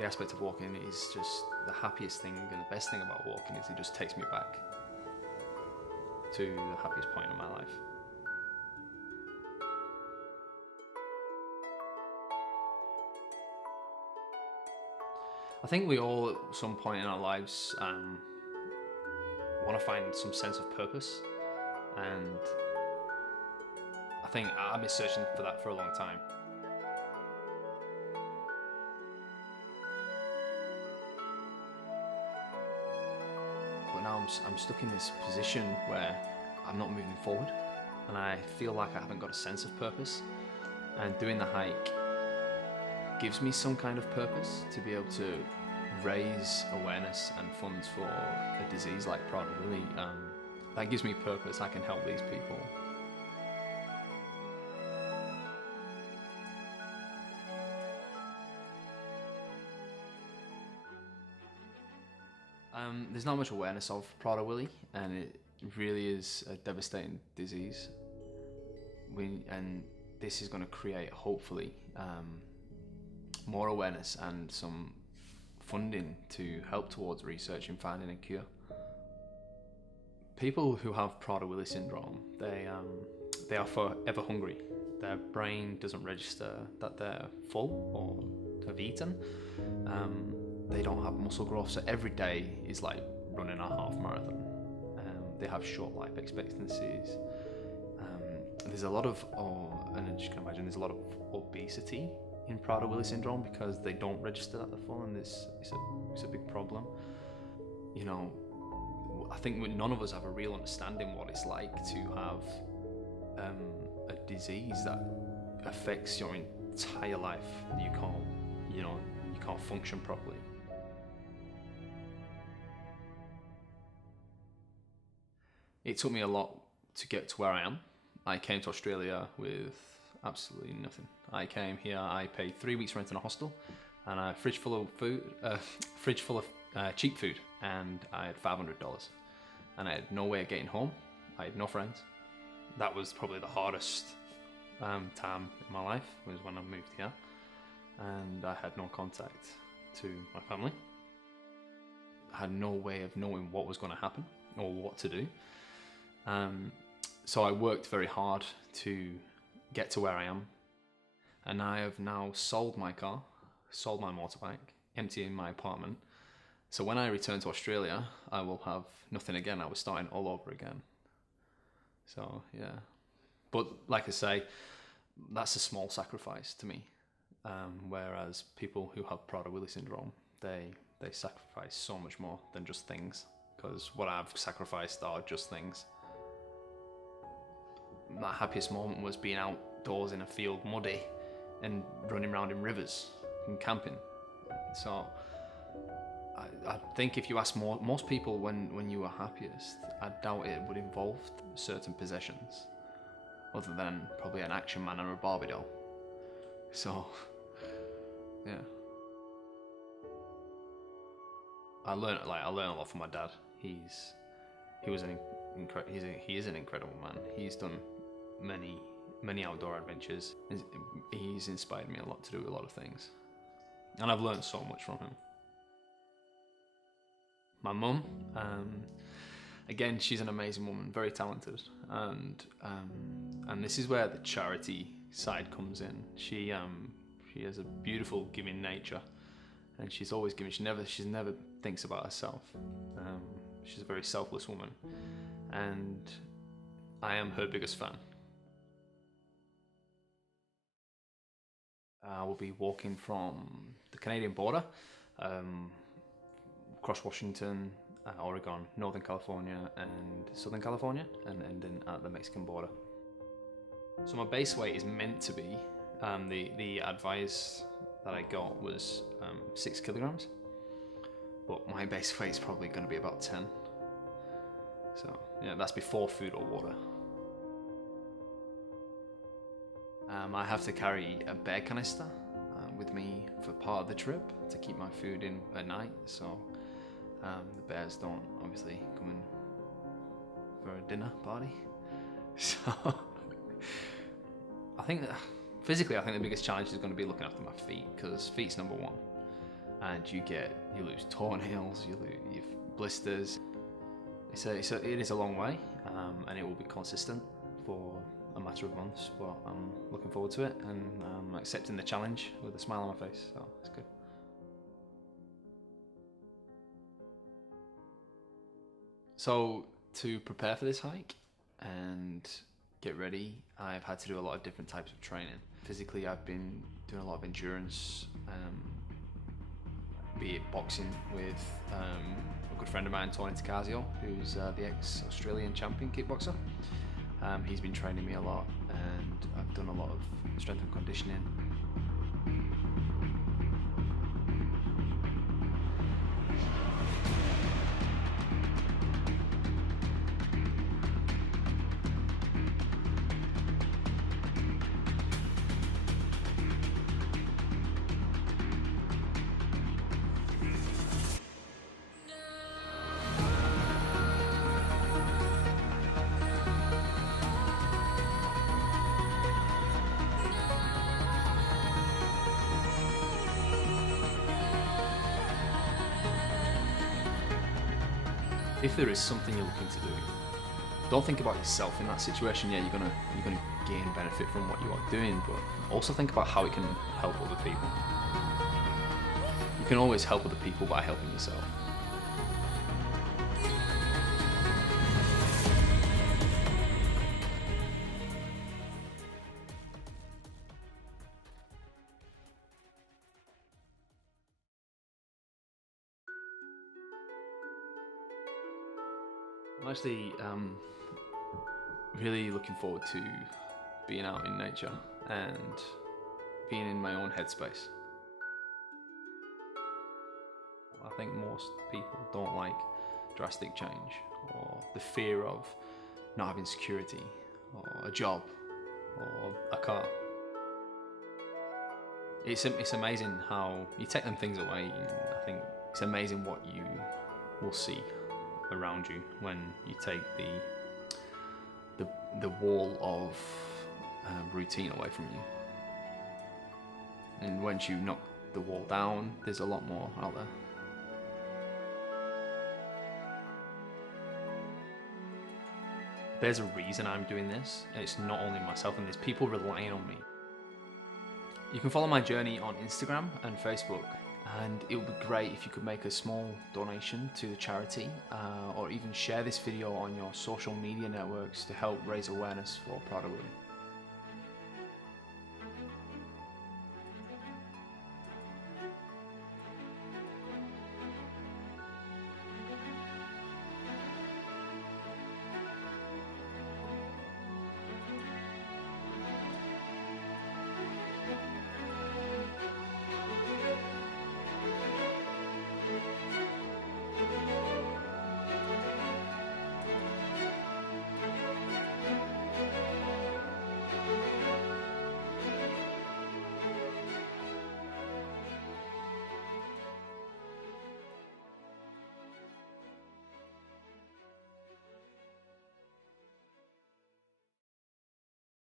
the aspect of walking is just the happiest thing, and the best thing about walking is it just takes me back to the happiest point in my life. I think we all, at some point in our lives, want to find some sense of purpose, and I think I've been searching for that for a long time. But now I'm stuck in this position where I'm not moving forward, and I feel like I haven't got a sense of purpose, and doing the hike gives me some kind of purpose to be able to raise awareness and funds for a disease like Prader-Willi. That gives me purpose. I can help these people. There's not much awareness of Prader-Willi, and it really is a devastating disease. And this is going to create, hopefully, more awareness and some funding to help towards research in finding a cure. People who have Prader-Willi syndrome, they are forever hungry. Their brain doesn't register that they're full or have eaten. They don't have muscle growth, so every day is like running a half marathon. They have short life expectancies. There's a lot of, and as you can imagine, there's a lot of obesity in Prader-Willi syndrome because they don't register that they're full, and it's a big problem. You know, I think none of us have a real understanding what it's like to have a disease that affects your entire life. You can't function properly. It took me a lot to get to where I am. I came to Australia with absolutely nothing. I came here, I paid 3 weeks rent in a hostel and a fridge full of cheap food, and I had $500. And I had no way of getting home. I had no friends. That was probably the hardest time in my life, was when I moved here. And I had no contact to my family. I had no way of knowing what was going to happen or what to do. So I worked very hard to get to where I am. And I have now sold my car, sold my motorbike, emptying my apartment. So when I return to Australia, I will have nothing again. I was starting all over again. So yeah. But like I say, that's a small sacrifice to me. Whereas people who have Prader-Willi syndrome, they sacrifice so much more than just things, because what I've sacrificed are just things. My happiest moment was being outdoors in a field, muddy, and running around in rivers and camping. So I think if you ask most people when you are happiest, I doubt it would involve certain possessions, other than probably an action man or a Barbie doll. So, yeah. I learned a lot from my dad. He is an incredible man. He's done many outdoor adventures. He's inspired me a lot to do a lot of things, and I've learned so much from him. My mum, again, she's an amazing woman, very talented, and this is where the charity side comes in. She has a beautiful giving nature, and she's always giving. She never thinks about herself. She's a very selfless woman, and I am her biggest fan. I will be walking from the Canadian border, across Washington, Oregon, Northern California, and Southern California, and ending at the Mexican border. So my base weight is meant to be, the advice that I got was 6 kilograms, but my base weight is probably going to be about 10. So yeah, that's before food or water. I have to carry a bear canister with me for part of the trip to keep my food in at night, so the bears don't obviously come in for a dinner party. So I think that physically, I think the biggest challenge is going to be looking after my feet, because feet's number one. and you lose toenails, you blisters. It is a long way, and it will be consistent for a matter of months, but I'm looking forward to it, and I'm accepting the challenge with a smile on my face, so it's good. So to prepare for this hike and get ready, I've had to do a lot of different types of training. Physically, I've been doing a lot of endurance, be it boxing with a good friend of mine, Northe, who's the ex-Australian champion kickboxer. He's been training me a lot, and I've done a lot of strength and conditioning. If there is something you're looking to do, don't think about yourself in that situation. Yeah, you're gonna gain benefit from what you are doing, but also think about how it can help other people. You can always help other people by helping yourself. I'm actually really looking forward to being out in nature and being in my own headspace. I think most people don't like drastic change, or the fear of not having security, or a job, or a car. It's amazing how you take them things away, and I think it's amazing what you will see around you when you take the wall of routine away from you. And once you knock the wall down, there's a lot more out there. There's a reason I'm doing this. It's not only myself, and there's people relying on me. You can follow my journey on Instagram and Facebook, and it would be great if you could make a small donation to the charity, or even share this video on your social media networks to help raise awareness for Prader-Willi.